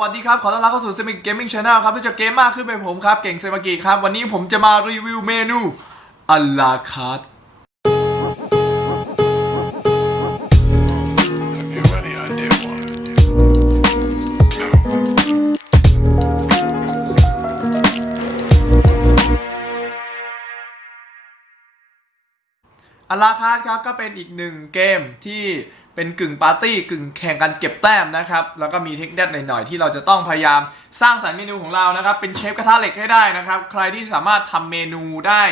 วัสดีครับ ขอต้อนรับเข้าสู่เซมิเกมมิ่งชาแนลครับรู้จักเกมมากขึ้นเป็นผมครับ เก่งเซมากิครับ วันนี้ผมจะมารีวิวเมนูอัลลาคาร์ Have you any idea why? อัลลาคาร์ครับก็เป็นอีกหนึ่งเกมที่ เป็นกึ่งปาร์ตี้กึ่งแข่งกันเก็บแต้มนะครับ แล้วก็มีเทคนิคหน่อยๆ ที่เราจะต้องพยายามสร้างสรรค์เมนูของเรานะครับ เป็นเชฟกระทะเหล็กให้ได้นะครับ ใครที่สามารถทำเมนูได้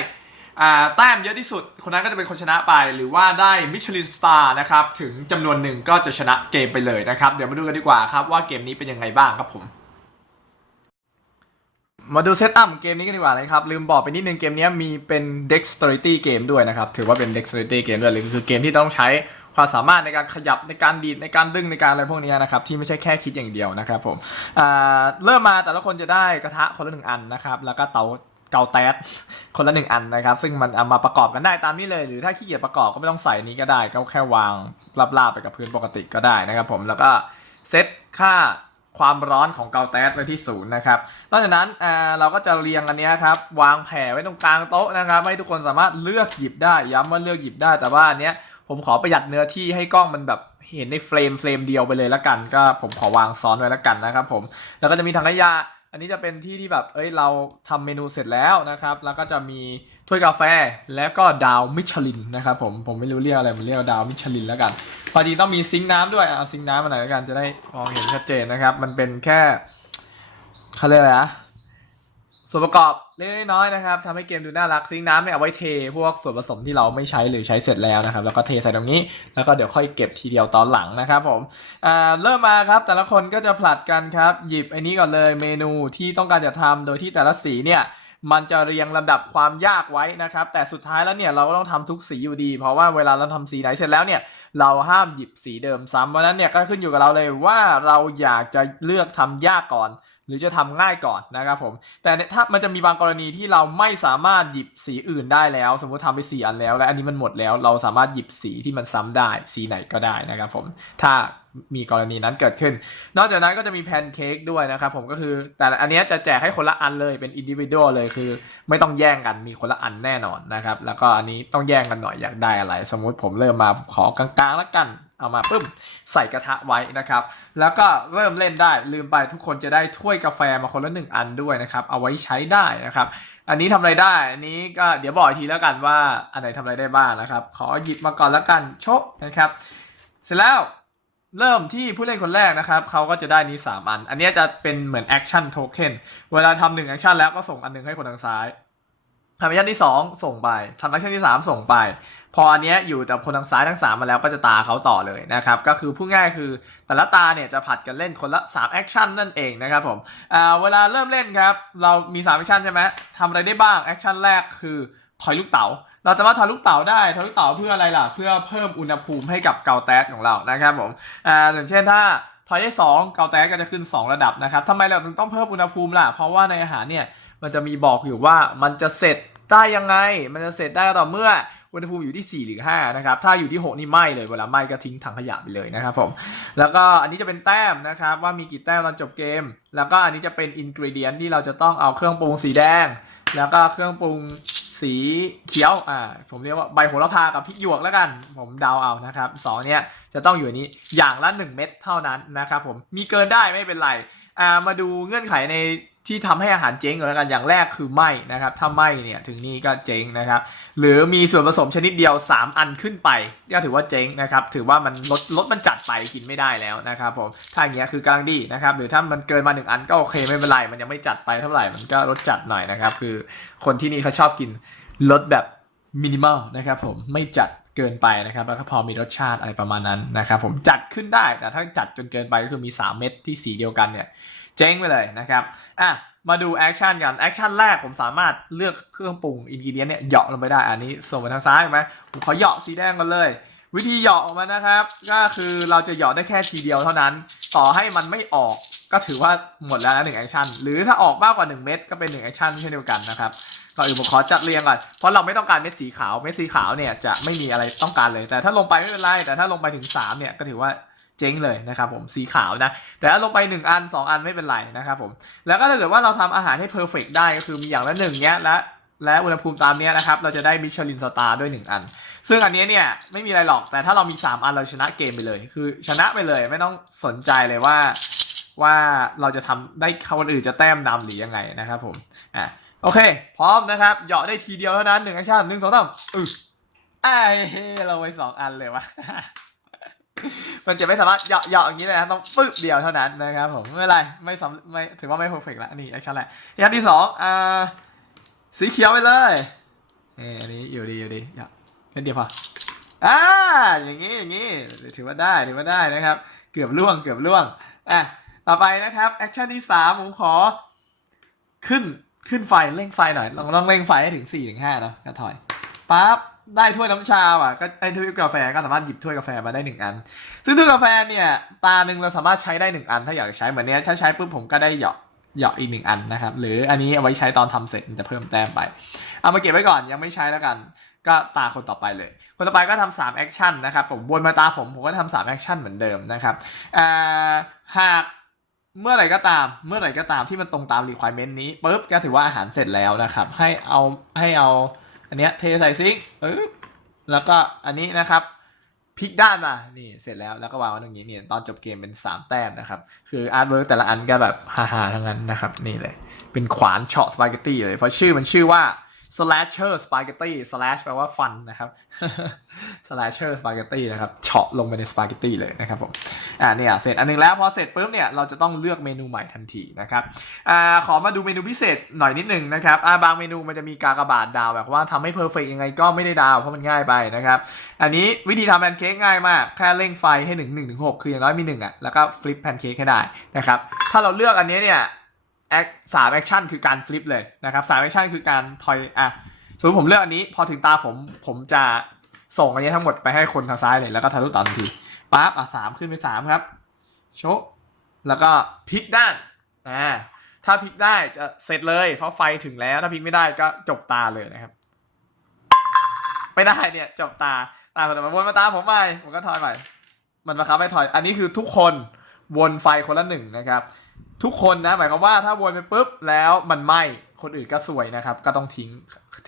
แต้มเยอะที่สุด คนนั้นก็จะเป็นคนชนะไป หรือว่าได้มิชลินสตาร์นะครับ ถึงจำนวนหนึ่งก็จะชนะเกมไปเลยนะครับ เดี๋ยวมาดูกันดีกว่าครับว่าเกมนี้เป็นยังไงบ้างครับผมมาดูเซตอัพเกมนี้กันดีกว่านะครับ ลืมบอกไปนิดนึงเกมนี้มีเป็น dexterity เกมด้วยนะครับ ถือว่าเป็น dexterity เกมด้วยหรือคือเกมที่ต้องใช้ ความสามารถในการขยับในการดีดในการดึงในการอะไรพวกนี้นะครับที่ไม่ใช่แค่คิดอย่างเดียวนะครับผมเริ่มมาแต่ละคนจะได้กระทะคนละหนึ่งอันนะครับแล้วก็เตาเกาแต๊ดคนละหนึ่งอันนะครับ ซึ่งมันเอามาประกอบกันได้ตามนี้เลย หรือถ้าขี้เกียจประกอบก็ไม่ต้องใส่นี้ก็ได้ ก็แค่วางลาบๆไปกับพื้นปกติก็ได้นะครับผมแล้วก็เซตค่าความร้อนของเกาแต๊สไว้ที่ศูนย์นะครับนอกจากนั้นเราก็จะเรียงอันนี้ครับวางแผ่ไว้ตรงกลางโต๊ะนะครับให้ทุกคนสามารถเลือกหยิบได้ย้ำว่าเลือกหยิบได้แต่ว่าอันเนี้ย ผมขอประหยัดเนื้อที่ให้กล้องมันแบบเห็นในเฟรมเฟรมเดียวไปเลยละกัน ก็ผมขอวางซ้อนไว้ละกันนะครับผมแล้วก็จะมีถังขยะอันนี้จะเป็นที่ที่แบบเอ้ยเราทำเมนูเสร็จแล้วนะครับ แล้วก็จะมีถ้วยกาแฟแล้วก็ดาวมิชลินนะครับผมผมไม่รู้เรียกอะไรผมเรียกว่าดาวมิชลินแล้วกัน พอดีต้องมีซิงค์น้ำด้วยเอาซิงค์น้ำมาหน่อยแล้วกันจะได้มองเห็นชัดเจนนะครับ มันเป็นแค่เขาเรียกอะไรนะ ส่วนประกอบเล็กน้อยนะครับทำให้เกมดูน่ารักซิงค์น้ำเนี่ยเอาไว้เท พวกส่วนผสมที่เราไม่ใช้หรือใช้เสร็จแล้วนะครับ แล้วก็เทใส่ตรงนี้ แล้วก็เดี๋ยวค่อยเก็บทีเดียวตอนหลังนะครับผมอ่าเริ่มมาครับแต่ละคนก็จะผลัดกันครับ หยิบไอ้นี้ก่อนเลยเมนูที่ต้องการจะทำโดยที่แต่ละสีเนี่ย มันจะเรียงลำดับความยากไว้นะครับ แต่สุดท้ายแล้วเนี่ยเราก็ต้องทำทุกสีอยู่ดี เพราะว่าเวลาเราทำสีไหนเสร็จแล้วเนี่ย เราห้ามหยิบสีเดิมซ้ำเพราะฉะนั้นเนี่ยก็ขึ้นอยู่กับเราเลยว่าเราอยากจะเลือกทำยากก่อน หรือจะทำง่ายก่อนนะครับผม แต่ถ้ามันจะมีบางกรณีที่เราไม่สามารถหยิบสีอื่นได้แล้ว สมมติทำไปสีอันแล้ว และอันนี้มันหมดแล้ว เราสามารถหยิบสีที่มันซ้ำได้สีไหนก็ได้นะครับผมถ้ามีกรณีนั้นเกิดขึ้น นอกจากนั้นก็จะมีแพนเค้กด้วยนะครับผมก็คือ แต่อันนี้จะแจกให้คนละอันเลยเป็นอินดิวิ u a l เลยคือ ไม่ต้องแย่งกันมีคนละอันแน่นอนนะครับแล้วก็อันนี้ต้องแย่งกันหน่อยอยากได้อะไร สมมุติผมเริ่มมาขอกลางๆแล้วกัน เอามาปึ้มใส่กระทะไว้นะครับ แล้วก็เริ่มเล่นได้ลืมไปทุกคนจะได้ถ้วยกาแฟมาคนละหนึ่งอันด้วยนะครับ เอาไว้ใช้ได้นะครับ อันนี้ทำอะไรได้ อันนี้ก็เดี๋ยวบอกอีกทีแล้วกันว่าอันไหนทำอะไรได้บ้างนะครับ ขอหยิบมาก่อนแล้วกันโชะนะครับ เสร็จแล้วเริ่มที่ผู้เล่นคนแรกนะครับเขาก็จะได้นี้3อัน อันนี้จะเป็นเหมือนแอคชั่นโทเค็นเวลาทำหนึ่งแอคชั่นแล้วก็ส่งอันหนึงให้คนทางซ้าย ทำแอคชั่นที่ 2 ส่งไปทำแอคชั่นที่ 3 ส่งไป พออันเนี้ยอยู่กับคนทางซ้ายทั้ง3มาแล้วก็จะตาเขาต่อเลยนะครับ ก็คือพูดง่ายคือแต่ละตาเนี่ยจะผัดกันเล่นคนละ3แอคชั่นนั่นเองนะครับผมอ่าเวลาเริ่มเล่นครับ เรามี3แอคชั่นใช่ไหมทำอะไรได้บ้างแอคชั่นแรกคือถอยลูกเต๋า เราจะมาถอยลูกเต๋าได้ ถอยลูกเต๋าเพื่ออะไรล่ะ เพื่อเพิ่มอุณหภูมิให้กับเกาแต๊สของเรานะครับผม อ่า อย่างเช่นถ้าถอยได้2เกาแต๊สก็จะขึ้น 2 ระดับนะครับทำไมเราถึงต้องเพิ่มอุณหภูมิล่ะ เพราะว่าในอาหารเนี่ย มันจะมีบอกอยู่ว่ามันจะเสร็จ ได้ยังไงมันจะเสร็จได้ต่อเมื่ออุณหภูมิอยู่ที่ 4 หรือ 5 นะครับ ถ้าอยู่ที่ 6 นี่ไหม้เลย เวลาไหม้ก็ทิ้งถังขยะไปเลยนะครับผม แล้วก็อันนี้จะเป็นแต้มนะครับ ว่ามีกี่แต้มตอนจบเกม แล้วก็อันนี้จะเป็นอินก e เดียนที่เราจะต้องเอาเครื่องปรุงสีแดง แล้วก็เครื่องปรุงสีเขียว อ่า ผมเรียกว่าใบโหระพากับพริกหยวกแล้วกัน ผมเดาเอานะครับสองเนี้ยจะต้องอยู่นนี้อย่างละ 1 เม็ดเท่านั้นนะครับผม มีเกินได้ไม่เป็นไร อ่า มาดูเงื่อนไขใน ที่ทำให้อาหารเจ๊งก่อนแล้วกันอย่างแรกคือไหม้นะครับ ถ้าไหม้เนี่ยถึงนี่ก็เจ๊งนะครับ หรือมีส่วนผสมชนิดเดียว 3 อันขึ้นไป ก็ถือว่าเจ๊งนะครับ ถือว่ามันลดลดมันจัดไปกินไม่ได้แล้วนะครับผมถ้าอย่างเงี้ยคือกำลังดีนะครับ หรือถ้ามันเกินมาหนึ่งอันก็โอเคไม่เป็นไร มันยังไม่จัดไปเท่าไหร่มันก็ลดจัดหน่อยนะครับ คือคนที่นี่เขาชอบกินลดแบบมินิมอลนะครับผมไม่จัดเกินไปนะครับแล้วก็พอมีรสชาติอะไรประมาณนั้นนะครับผมจัดขึ้นได้แต่ถ้าจัดจนเกินไปก็คือมี 3 เม็ดที่สีเดียวกันเนี่ย เจ๊งไปเลยนะครับอะมาดูแอคชั่นกันแอคชั่นแรกผมสามารถเลือกเครื่องปรุงอินกิเดียนเนี่ยเหยาะลงไปได้อันนี้ส่งไปทางซ้ายเห็นไหมผมขอเหยาะสีแดงกันเลย วิธีเหยาะออกมานะครับ ก็คือเราจะเหยาะได้แค่ทีเดียวเท่านั้น ต่อให้มันไม่ออกก็ถือว่าหมดแล้วนะหนึ่งแอคชั่นหรือถ้าออกมากกว่า 1 เม็ดก็เป็น1แอคชั่นเช่นเดียวกันนะครับก่อนอื่นผมขอจัดเรียงก่อนเพราะเราไม่ต้องการเม็ดสีขาวเม็ดสีขาวเนี่ยจะไม่มีอะไรต้องการเลย แต่ถ้าลงไปไม่เป็นไรแต่ถ้าลงไปถึง3เนี่ยก็ถือว่า เจ๊งเลยนะครับผมสีขาวนะ แต่ถ้าลงไป 1 อัน 2 อันไม่เป็นไรนะครับผม แล้วก็ถ้าเกิดว่าเราทำอาหารให้เพอร์เฟกได้ก็คือมีอย่างละหนึ่งเนี้ยและและอุณหภูมิตามเนี้ยนะครับ เราจะได้มิชลินสตาร์ด้วย 1 อัน ซึ่งอันเนี้ยเนี่ยไม่มีอะไรหรอกแต่ถ้าเรามี 3 อันเราชนะเกมไปเลย คือชนะไปเลยไม่ต้องสนใจเลยว่าว่าเราจะทำได้คนอื่นจะแต้มนำหรือยังไงนะครับผมอะโอเค พร้อมนะครับเหยาะได้ทีเดียวเท่านั้นหนึ่งแอคชั่นหนึ่งสองสามอึไอ้เราไปสองอันเลยวะ มันจะไม่สามารถเหยาะเหยาะอย่างนี้เลยนะต้องปึ๊บเดียวเท่านั้นนะครับผมไม่เป็นไรไม่สำไม่ถือว่าไม่เพอร์เฟกต์ละนี่แอคชั่นแรกแอคชั่นที่สองอ่าสีเขียวไปเลยเอออันนี้อยู่ดีอยู่ดีเหยาะแค่เดียวพออ่าอย่างนี้อย่างนี้ถือว่าได้ถือว่าได้นะครับ เกือบล่วงเกือบล่วงอะต่อไปนะครับแอคชั่นที่สามผมขอ ขึ้นขึ้นไฟเร่งไฟหน่อยลองลองเร่งไฟให้ถึง4ถึง5เนาะก็ถอยปั๊บ ได้ถ้วยน้ำชาว่ะก็ไอ้ถ้วยกาแฟก็สามารถหยิบถ้วยกาแฟมาได้หนึ่งอัน ซึ่งถ้วยกาแฟเนี่ยตาหนึ่งเราสามารถใช้ได้หนึ่งอัน ถ้าอยากใช้เหมือนเนี้ยถ้าใช้ปุ๊บผมก็ได้หยาะเหยาะอีกหนึ่งอันนะครับ หรืออันนี้เอาไว้ใช้ตอนทำเสร็จมันจะเพิ่มแต้มไป เอามาเก็บไว้ก่อนยังไม่ใช้แล้วกัน ก็ตาคนต่อไปเลย คนต่อไปก็ทำสามแอคชั่นนะครับผมวนมาตาผมผมก็ทำสามแอคชั่นเหมือนเดิมนะครับหากเมื่อไหร่ก็ตาม เมื่อไหร่ก็ตามที่มันตรงตาม requirement นี้ปุ๊บก็ถือว่าอาหารเสร็จแล้วนะครับ ให้เอาให้เอา อันเนี้ยเทใส่ซิงค์ปึ๊บแล้วก็อันนี้นะครับพลิกด้านมา นี่เสร็จแล้วแล้วก็วางไว้ตรงนี้เนี่ยตอนจบเกมเป็น 3 แต้มนะครับ คืออาร์ตเวิร์กแต่ละอันก็แบบฮาๆทั้งนั้นนะครับ นี่เลย เป็นขวานเฉาะสปาเกตตี้เลย เพราะชื่อมันชื่อว่า slasher spaghetti slash แปลว่าฟันนะครับ slasher spaghetti นะครับเฉาะลงไปในสปาเกตตี้เลยนะครับผม อ่าเนี่ยเสร็จอันหนึงแล้วพอเสร็จปุ๊บเนี่ยเราจะต้องเลือกเมนูใหม่ทันทีนะครับ อ่าขอมาดูเมนูพิเศษหน่อยนิดนึงนะครับ อ่าบางเมนูมันจะมีกากบาทดาวแบบว่าทำให้เพอร์เฟกยังไงก็ไม่ได้ดาวเพราะมันง่ายไปนะครับ อันนี้วิธีทำแพนเค้กง่ายมาก แค่เร่งไฟให้ถึง1นถึงหกคืออย่างน้อยมี1อะแล้วก็ฟลิปแพนเค้กให้ได้นะครับ ถ้าเราเลือกอันนี้เนี่ย สามแอคชั่นคือการฟลิปเลยนะครับสามแอคชั่นคือการทอยอะสมมติผมเลือกอันนี้พอถึงตาผมผมจะส่งอันนี้ทั้งหมดไปให้คนทางซ้ายเลยแล้วก็ทะลุต่อทันทีปั๊บอะสามขึ้นไปสามครับ โชะแล้วก็พลิกด้านอ่าถ้าพลิกได้จะเสร็จเลย เพราะไฟถึงแล้วถ้าพลิกไม่ได้ก็จบตาเลยนะครับ ไม่ได้เนี่ยจบตาตาคนต่อมาวนมาตาผมใหม่ผมก็ถอยใหม่มันบังคับให้ถอย อันนี้คือทุกคนวนไฟคนละหนึ่งนะครับ ทุกคนนะหมายความว่าถ้าวนไปปุ๊บแล้วมันไหม้คนอื่นก็สวยนะครับ ก็ต้องทิ้ง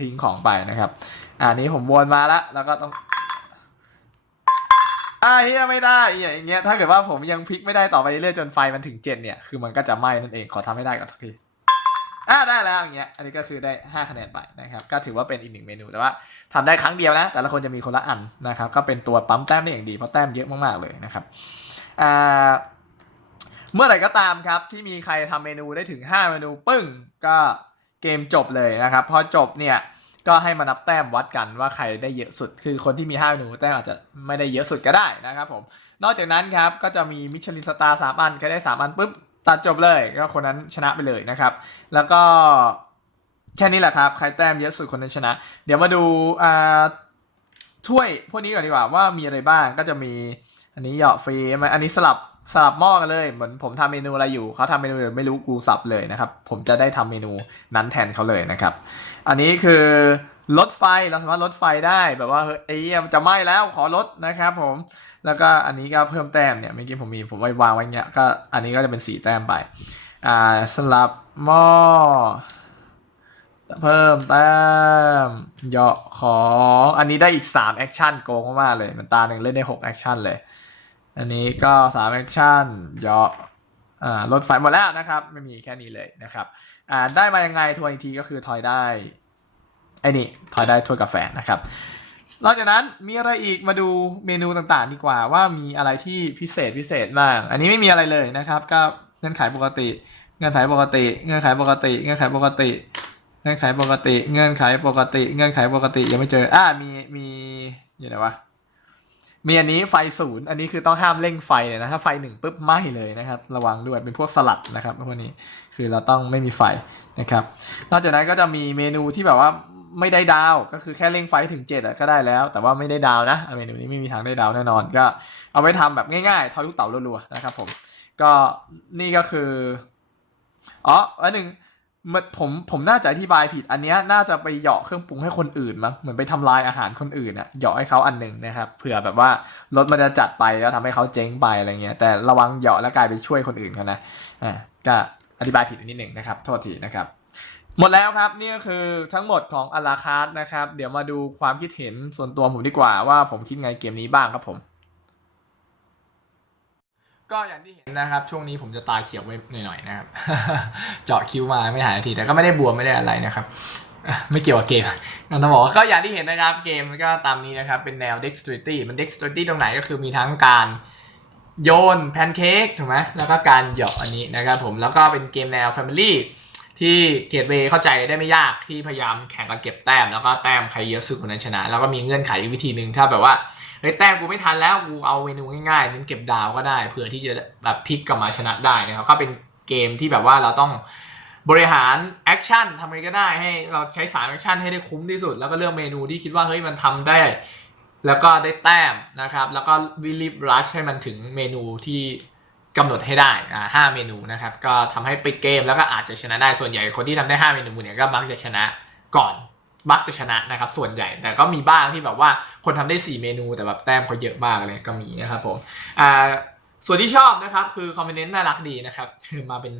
ทิ้งของไปนะครับอันนี้ผมวนมาแล้วแล้วก็ต้องอ่าเฮียไม่ได้อย่างเงี้ยถ้าเกิดว่าผมยังพลิกไม่ได้ต่อไปเรื่อยจนไฟมันถึงเจ็ดเนี่ยคือมันก็จะไหม้นั่นเองขอทำให้ได้ก่อนทุกทีอ่าได้แล้วอย่างเงี้ยอันนี้ก็คือได้ห้าคะแนนไปนะครับ ก็ถือว่าเป็นอีกหนึ่งเมนูแต่ว่าทำได้ครั้งเดียวนะ แต่ละคนจะมีคนละอันนะครับ ก็เป็นตัวปั๊มแต้มได้อย่างดีเพราะแต้มเยอะมากๆเลยนะครับอ่า เมื่อไหร่ก็ตามครับ ที่มีใครทำเมนูได้ถึง 5 เมนูปึ้ง ก็เกมจบเลยนะครับ พอจบเนี่ยก็ให้มานับแต้มวัดกันว่าใครได้เยอะสุด คือคนที่มี 5 เมนูแต้มอาจจะไม่ได้เยอะสุดก็ได้นะครับผม นอกจากนั้นครับก็จะมีมิชลินสตาร์สามอันใครได้ 3 อันปุ๊บตัดจบเลยก็คนนั้นชนะไปเลยนะครับ แล้วก็แค่นี้แหละครับ ใครแต้มเยอะสุดคนนั้นชนะ เดี๋ยวมาดูอ่าถ้วยพวกนี้ก่อนดีกว่าว่ามีอะไรบ้างก็จะมีอันนี้เหยาะฟรีมอันนี้สลับ สลับหม้อกันเลย เหมือนผมทำเมนูอะไรอยู่เขาทำเมนูอื่ไม่รู้กูสับเลยนะครับ ผมจะได้ทำเมนูนั้นแทนเขาเลยนะครับ อันนี้คือลดไฟเราสามารถลดไฟได้แบบว่าเฮ้ยไอ้ยจะไหม้แล้วขอลดนะครับ ผม แล้วก็อันนี้ก็เพิ่มแต้มเนี่ยเมื่อกี้ผมมีผมไว้วางไว้เงี้ยก็อันนี้ก็จะเป็นสีแต้มไปอ่าสลับหม้อเพิ่มแต้มเหยาะของอันนี้ได้อีก3แอคชั่นโกงมากเลยมันตาหนึ่งเล่นได้6แอคชั่นเลย อันนี้ก็3แอคชั่นยาะอ่าลดไฟหมดแล้วนะครับ ไม่มีแค่นี้เลยนะครับอ่าได้มายังไงทวนอีกทีก็คือทอยได้ไอ้นี่ทอยได้ถ้วยกาแฟนะครับนอกจากนั้นมีอะไรอีกมาดูเมนูต่างๆ ดีกว่าว่ามีอะไรที่พิเศษพิเศษบ้าง อันนี้ไม่มีอะไรเลยนะครับ ก็เงื่อนไขปกติ เงื่อนไขปกติ เงื่อนไขปกติ เงื่อนไขปกติ เงื่อนไขปกติ เงื่อนไขปกติ เงื่อนไขปกติยังไม่เจออ่ามีมีอยู่ไหนวะ มีอันนี้ไฟศูนย์อันนี้คือต้องห้ามเร่งไฟเลยนะถ้าไฟหนึ่งปุ๊บไหม้เลยนะครับ ระวังด้วยเป็นพวกสลัดนะครับพวกนี้คือเราต้องไม่มีไฟนะครับ นอกจากนั้นก็จะมีเมนูที่แบบว่าไม่ได้ดาวก็คือแค่เร่งไฟถึงเจ็ดก็ได้แล้ว แต่ว่าไม่ได้ดาวนะเมนูนี้ไม่มีทางได้ดาวแน่นอน ก็เอาไปทำแบบง่ายๆทอลูกเต๋ารัวๆนะครับผมก็นี่ก็คืออ๋ออันหนึ่ง มันผมผมน่าจะอธิบายผิด อันเนี้ยน่าจะไปเหยาะเครื่องปรุงให้คนอื่นมั้งเหมือนไปทำลายอาหารคนอื่นอะเหยาะให้เขาอันหนึ่งนะครับเผื่อแบบว่ารถมันจะจัดไปแล้วทำให้เขาเจ๊งไปอะไรเงี้ยแต่ระวังเหยาะแล้วกลายไปช่วยคนอื่นเขานะอ่าก็อธิบายผิดนิดหนึ่งนะครับ โทษทีนะครับ หมดแล้วครับนี่ก็คือทั้งหมดของอลาคาร์ดนะครับ เดี๋ยวมาดูความคิดเห็นส่วนตัวผมดีกว่าว่าผมคิดไงเกมนี้บ้างครับผม ก็อย่างที่เห็นนะครับ ช่วงนี้ผมจะตาเขียวไว้หน่อยๆนะครับ เจาะคิ้วมาไม่หายทีแต่ก็ไม่ได้บวมไม่ได้อะไรนะครับ ไม่เกี่ยวกับเกมต้องบอกว่าก็อย่างที่เห็นนะครับเกมก็ตามนี้นะครับ เป็นแนว dexterity มัน dexterity ตรงไหนก็คือมีทั้งการโยนแพนเค้กถูกไหมแล้วก็การเหยาะอันนี้นะครับผมแล้วก็เป็นเกมแนว family ที่เกตเวย์เข้าใจได้ไม่ยากที่พยายามแข่งกันเก็บแต้ม แล้วก็แต้มใครเยอะสุดคนนั้นชนะ แล้วก็มีเงื่อนไขอีกวิธีหนึ่งถ้าแบบว่า ฮ้ยแต้มกูไม่ทันแล้วกูเอาเมนูง่ายๆเน้นเก็บดาวก็ได้เผื่อที่จะแบบพลิกกลับมาชนะได้นะครับก็เป็นเกมที่แบบว่าเราต้องบริหารแอคชั่นทำไงก็ได้ให้เราใช้สามแอคชั่นให้ได้คุ้มที่สุด แล้วก็เลือกเมนูที่คิดว่าเฮ้ยมันทำได้ แล้วก็ได้แต้มนะครับ แล้วก็วิลิฟรัชให้มันถึงเมนูที่กำหนดให้ได้อ่าห้าเมนูนะครับ ก็ทำให้ปิดเกมแล้วก็อาจจะชนะได้ส่วนใหญ่คนที่ทำได้ 5 เมนูเนี่ยก็มักจะชนะก่อน มักจะชนะนะครับส่วนใหญ่แต่ก็มีบ้างที่แบบว่าคนทำได้ 4 เมนูแต่แบบแต้มเขาเยอะมากเลยก็มีนะครับผมอ่าส่วนที่ชอบนะครับคือคอมเมนต์น่ารักดีนะครับคือมาเป็น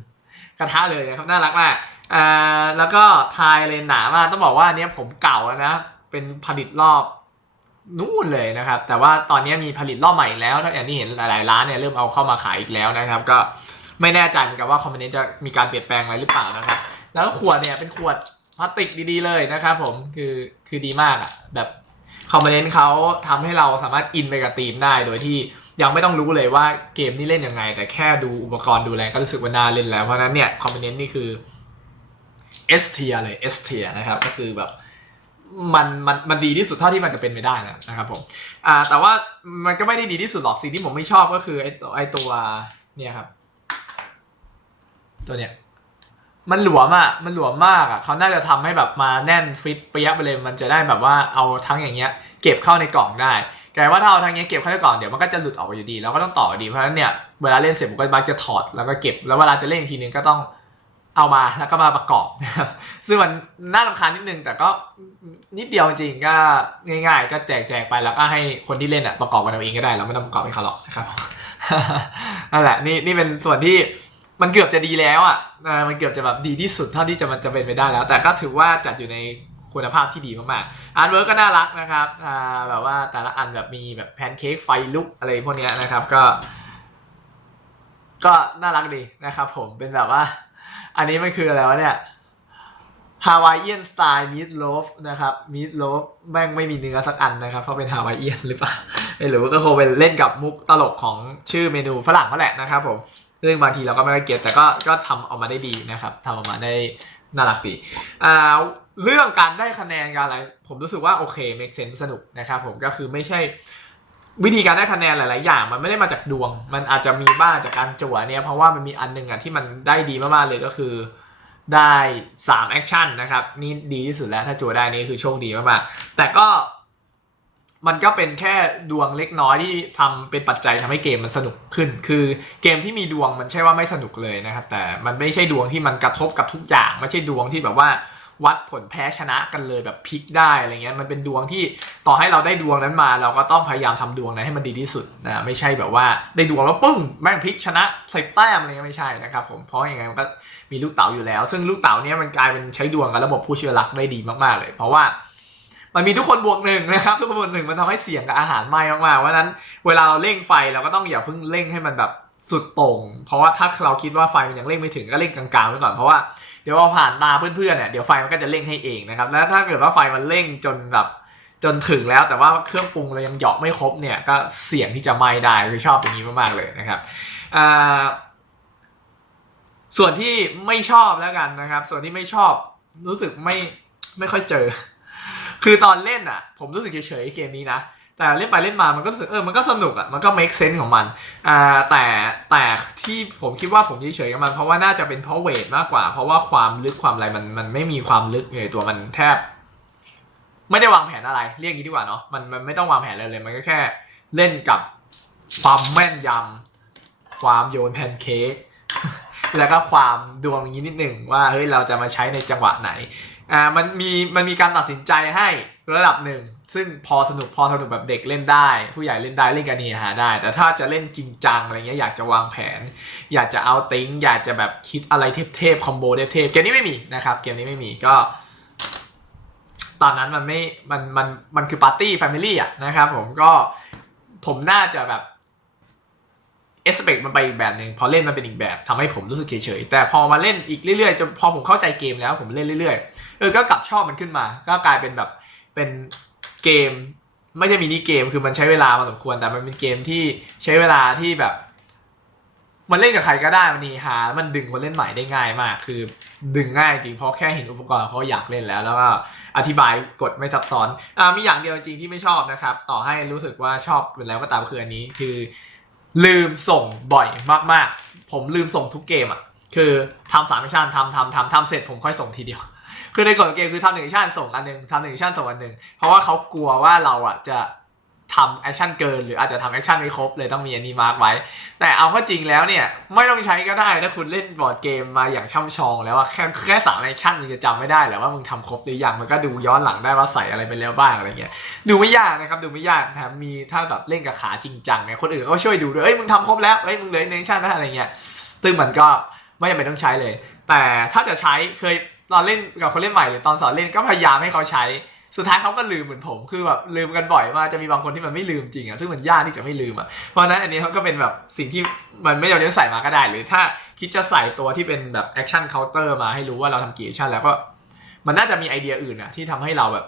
กระทะเลยนะครับน่ารักมากอ่าแล้วก็ทายเลนหนามากต้องบอกว่าอันนี้ผมเก่าแล้วนะเป็นผลิตรอบนู่นเลยนะครับ แต่ว่าตอนนี้มีผลิตรอบใหม่แล้วอย่างที่เห็นหลายๆร้านเนี่ยเริ่มเอาเข้ามาขายอีกแล้วนะครับ ก็ไม่แน่ใจเหมือนกันว่าคอมเมนต์จะมีการเปลี่ยนแปลงอะไรหรือเปล่านะครับ แล้วขวดเนี่ยเป็นขวด พลาสติกดีๆเลยนะครับผมคือคือดีมากอะ่ะแบบคอมเมนต์เขาทำให้เราสามารถอินไปกับทีมได้โดยที่ยังไม่ต้องรู้เลยว่าเกมนี่เล่นยังไง แต่แค่ดูอุปกรณ์ดูอะไรก็รู้สึกว่าน่าเล่นแล้ว เพราะนั้นเนี่ยคอมเมนต์นี่คือ S tier เลย S tier นะครับก็คือแบบมันมันมันดีที่สุดเท่าที่มันจะเป็นไปได้นะนะครับผมอ่าแต่ว่ามันก็ไม่ได้ดีที่สุดหรอกสิ่งที่ผมไม่ชอบก็คือไอตัวไอตัวเนี่ยครับ ตัวเนี้ย มันหลวมอะ มันหลวมมากอะเขาน่าจะทำให้แบบมาแน่นฟิตเปียะไปเลย มันจะได้แบบว่าเอาทั้งอย่างเงี้ยเก็บเข้าในกล่องได้กลายว่าถ้าเอาทั้งเงี้ยเก็บเข้าในกล่องเดี๋ยวมันก็จะหลุดออกไปอยู่ดี แล้วก็ต้องต่อดีเพราะฉะนั้นเนี่ยเวลาเล่นเสร็จผมก็มักจะถอดแล้วก็เก็บ แล้วเวลาจะเล่นอีกทีนึงก็ต้องเอามาแล้วก็มาประกอบนะครับซึ่งมันน่ารำคาญนิดนึงแต่ก็นิดเดียวจริงๆก็ง่าย ๆ ก็แจกแจกไปแล้วก็ให้คนที่เล่นอะประกอบกันเอาเองก็ได้เราไม่ต้องประกอบให้เขาหรอกนะครับนั่นแหละนี่นี่เป็นส่วนที่ มันเกือบจะดีแล้วอะมันเกือบจะแบบดีที่สุดเท่าที่จะมันจะเป็นไปได้แล้ว แต่ก็ถือว่าจัดอยู่ในคุณภาพที่ดีมากๆอาร์ตเวิร์กก็น่ารักนะครับอ่าแบบว่าแต่ละอันแบบมีแบบแพนเค้กไฟลุกอะไรพวกเนี้ยนะครับก็ ก็น่ารักดีนะครับผมเป็นแบบว่า อันนี้มันคืออะไรวะเนี่ยฮาวายเอียนสไตล์มีดโลฟนะครับมีดโลฟแม่งไม่มีเนื้อสักอันนะครับ เพราะเป็นฮาวายเอียนหรือเปล่าไม่รู้ก็คงเป็นเล่นกับมุกตลกของชื่อเมนูฝรั่งก็แหละนะครับผม ซึ่งบางทีเราก็ไม่ค่อยเก็ตแต่ก็ก็ทำออกมาได้ดีนะครับทำออกมาได้น่ารักดีอ่าเรื่องการได้คะแนนการอะไร ผมรู้สึกว่าโอเค make sense สนุกนะครับผมก็คือไม่ใช่วิธีการได้คะแนนหลาย ๆ อย่าง มันไม่ได้มาจากดวง มันอาจจะมีบ้างจากการจั่วเนี่ยเพราะว่ามันมีอันหนึงอะที่มันได้ดีมาก ๆ เลยก็คือได้3แอคชั่นนะครับนี่ดีที่สุดแล้วถ้าจั่วได้นี่คือโชคดีมาก ๆ แต่ก็ มันก็เป็นแค่ดวงเล็กน้อยที่ทำเป็นปัจจัยทำให้เกมมันสนุกขึ้น คือเกมที่มีดวงมันใช่ว่าไม่สนุกเลยนะครับ แต่มันไม่ใช่ดวงที่มันกระทบกับทุกอย่าง ไม่ใช่ดวงที่แบบว่าวัดผลแพ้ชนะกันเลยแบบพลิกได้อะไรเงี้ย มันเป็นดวงที่ต่อให้เราได้ดวงนั้นมา เราก็ต้องพยายามทำดวงนั้นให้มันดีที่สุดนะ ไม่ใช่แบบว่าได้ดวงแล้วปึ้งแม่งพลิกชนะใส่แต้มอะไรเงี้ยไม่ใช่นะครับผม เพราะยังไงมันก็มีลูกเต๋าอยู่แล้ว ซึ่งลูกเต๋าเนี้ยมันกลายเป็นใช้ดวงกับระบบผู้เชื่อรักได้ดีมากๆเลย เพราะว่า มันมีทุกคนบวกหนึ่งนะครับ ทุกคนบวกหนึ่งมันทำให้เสียงกับอาหารไหม้มากๆเพราะนั้นเวลาเราเร่งไฟเราก็ต้องอย่าเพิ่งเร่งให้มันแบบสุดต่งเพราะว่าถ้าเราคิดว่าไฟมันยังเร่งไม่ถึงก็เร่งกลางๆไว้ก่อนเพราะว่าเดี๋ยวพอผ่านตาเพื่อนๆเนี่ยเดี๋ยวไฟมันก็จะเร่งให้เองนะครับแล้วถ้าเกิดว่าไฟมันเร่งจนแบบจนถึงแล้วแต่ว่าเครื่องปรุงเรายังเหยาะไม่ครบเนี่ยก็เสี่ยงที่จะไหม้ได้คือชอบอย่างนี้มากๆเลยนะครับส่วนที่ไม่ชอบแล้วกันนะครับ ส่วนที่ไม่ชอบรู้สึกไม่ไม่ค่อยเจอ คือตอนเล่นอะ ผมรู้สึกเฉยๆเกมนี้นะ แต่เล่นไปเล่นมามันก็รู้สึกเออมันก็สนุกอะมันก็ make sense ของมันอ่าแต่แต่ที่ผมคิดว่าผมเฉยๆกับมัน เพราะว่าน่าจะเป็นเพราะเวทมากกว่า เพราะว่าความลึกความอะไรมันมันไม่มีความลึกในตัวมันแทบ ไม่ได้วางแผนอะไร เรียกงนี้ดีกว่าเนาะมันมันไม่ต้องวางแผนอะไรเลย มันก็แค่เล่นกับความแม่นยำความโยนแพนเค้กแล้วก็ความดวงอย่างนี้นิดหนึ่งว่าเฮ้ยเราจะมาใช้ในจังหวะไหน อ่ามันมีมันมีการตัดสินใจให้ระดับหนึ่ง ซึ่งพอสนุกพอสนุกแบบเด็กเล่นได้ ผู้ใหญ่เล่นได้เล่นกันเฮฮาได้ แต่ถ้าจะเล่นจริงจังอะไรเงี้ยอยากจะวางแผน อยากจะเอาติ้งอยากจะแบบคิดอะไรเทพๆคอมโบเทพๆเกมนี้ไม่มีนะครับเกมนี้ไม่มีก็ ตอนนั้นมันไม่มันมันมันคือปาร์ตี้แฟมิลี่อะนะครับผมก็ผมน่าจะแบบ เอสเปกมันไปอีกแบบหนึ่งพอเล่นมันเป็นอีกแบบทำให้ผมรู้สึกเฉยๆแต่พอมาเล่นอีกเรื่อยๆจนพอผมเข้าใจเกมแล้วผมเล่นเรื่อยๆเออก็กลับชอบมันขึ้นมา ก็กลายเป็นแบบเป็นเกม ไม่ใช่มินิเกมคือมันใช้เวลาพอสมควรแต่มันเป็นเกมที่ใช้เวลาที่แบบ มันเล่นกับใครก็ได้มันนีหามันดึงคนเล่นใหม่ได้ง่ายมาก คือดึงง่ายจริงเพราะแค่เห็นอุปกรณ์เขาอยากเล่นแล้ว แล้วก็อธิบายกฎไม่ซับซ้อนอ่ามีอย่างเดียวจริงที่ไม่ชอบนะครับ ต่อให้รู้สึกว่าชอบเป็นแล้วก็ตามคืออันนี้คือ ลืมส่งบ่อยมากๆ ผมลืมส่งทุกเกมอะ คือทำสามมิชชั่นทำทำทำทำเสร็จผมค่อยส่งทีเดียว คือในกฎของเกมคือทำหนึ่งมิชชั่นส่งอันหนึ่งทำหนึ่งมิชชั่นส่งอันหนึ่งเพราะว่าเขากลัวว่าเราอะจะ ทำแอคชั่นเกิน หรืออาจจะทำแอคชั่นไม่ครบเลยต้องมีอันนี้มาร์กไว้ แต่เอาเข้าจริงแล้วเนี่ย ไม่ต้องใช้ก็ได้ถ้าคุณเล่นบอร์ดเกมมาอย่างช่ำชอง แล้วว่าแค่แค่สามแอคชั่นมึงจะจำไม่ได้เหรอว่ามึงทำครบหรือยังมันก็ดูย้อนหลังได้ว่าใส่อะไรไปแล้วบ้างอะไรเงี้ยดูไม่ยากนะครับดูไม่ยากแถมมีถ้าแบบเล่นกับขาจริงจังเนี่ยคนอื่นก็ช่วยดูด้วยเอ้ยมึงทำครบแล้วเอ้ยมึงเหลือแอคชั่นนะอะไรเงี้ยซึ่งมันก็ไม่จำเป็นต้องใช้เลย แต่ถ้าจะใช้เคยตอนเล่นกับคนเล่นใหม่หรือตอนสอนเล่นก็พยายามให้เขาใช้ สุดท้ายเขาก็ลืมเหมือนผม คือแบบลืมกันบ่อยมากจะมีบางคนที่มันไม่ลืมจริงอะ ซึ่งมันยากที่จะไม่ลืมอะ เพราะนั้นอันนี้เขาก็เป็นแบบสิ่งที่มันไม่จำเป็นต้องใส่มาก็ได้ หรือถ้าคิดจะใส่ตัวที่เป็นแบบแอคชั่นเคาน์เตอร์มาให้รู้ว่าเราทำกี่แอคชั่นแล้วก็ มันน่าจะมีไอเดียอื่นอะที่ทำให้เราแบบ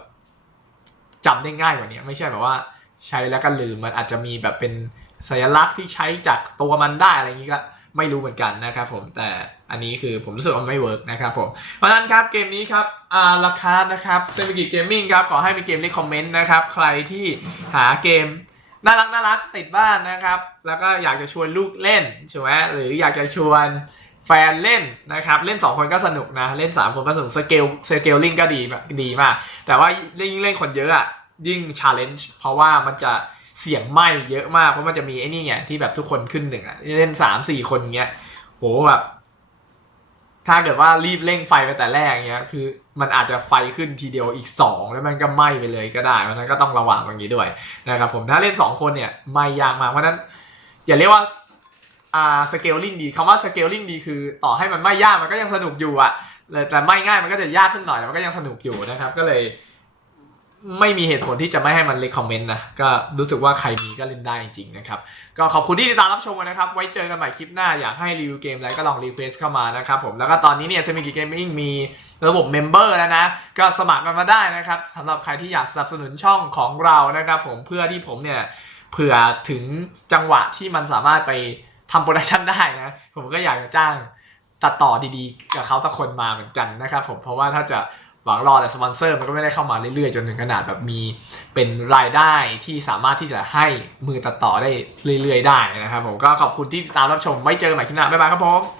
จำได้ง่ายกว่านี้ไม่ใช่แบบว่า ใช้แล้วก็ลืมมันอาจจะมีแบบเป็นสัญลักษณ์ที่ใช้จากตัวมันได้อะไรอย่างนี้ก็ ไม่รู้เหมือนกันนะครับผมแต่อันนี้คือผมรู้สึกว่าไม่เวิร์กนะครับผมเพราะนั้นครับเกมนี้ครับอ่าราคานะครับเซมิกิเกมมิ่งครับขอให้เป็นเกมรีคอมเมนต์นะครับใครที่หาเกมน่ารักน่ารักติดบ้านนะครับ แล้วก็อยากจะชวนลูกเล่นใช่ไหมหรืออยากจะชวนแฟนเล่นนะครับ เล่น 2 คนก็สนุกนะ เล่น 3 คนก็สนุกสเกลสเกลลิงก็ดีแบบดีมาก แต่ว่ายิ่งเล่นคนเยอะอะยิ่งชาร์เลนจ์เพราะว่ามันจะ เสียงไหมเยอะมากเพราะมันจะมีไอ้นี่ไงที่แบบทุกคนขึ้นหนึ่งอะเล่น3 4คนเงี้ยโหแบบถ้าเกิดว่ารีบเร่งไฟไปแต่แรกเงี้ยคือมันอาจจะไฟขึ้นทีเดียวอีก 2 แล้วมันก็ไหม้ไปเลยก็ได้เพราะนั้นก็ต้องระวังตรงนี้ด้วยนะครับผมถ้าเล่น 2 คนเนี่ยไหม้ยากมากเพราะฉะนั้นอย่าเรียกว่าอ่าสเกลลิงดีคำว่าสเกลลิงดีคือต่อให้มันไม่ยากมันก็ยังสนุกอยู่อะแต่ไม่ง่ายมันก็จะยากขึ้นหน่อยแต่มันก็ยังสนุกอยู่นะครับก็เลย ไม่มีเหตุผลที่จะไม่ให้มันเลคคอมเมนต์นะ ก็รู้สึกว่าใครมีก็เล่นได้จริงๆนะครับ ก็ขอบคุณที่ติดตามรับชมนนะครับ ไว้เจอกันใหม่คลิปหน้า อยากให้รีวิวเกมอะไรก็ลองรีเควสเข้ามานะครับผม แล้วก็ตอนนี้เนี่ยเซมิกิเกมมิ่งมีระบบเมมเบอร์แล้วนะ ก็สมัครกันมาได้นะครับสำหรับใครที่อยากสนับสนุนช่องของเรานะครับผมเพื่อที่ผมเนี่ยเผื่อถึงจังหวะที่มันสามารถไปทำโปรดักชันได้นะ ผมก็อยากจะจ้างตัดต่อดีๆ กับเขาสักคนมาเหมือนกันนะครับผมเพราะว่าถ้าจะ หวังรอแต่สปอนเซอร์มันก็ไม่ได้เข้ามาเรื่อยๆ จนถึงขนาดแบบมีเป็นรายได้ที่สามารถที่จะให้มือตัดต่อได้เรื่อยๆ ได้นะครับผมก็ขอบคุณที่ติดตามรับชม ไม่เจอใหม่คลิปหน้าบ๊ายบายครับผม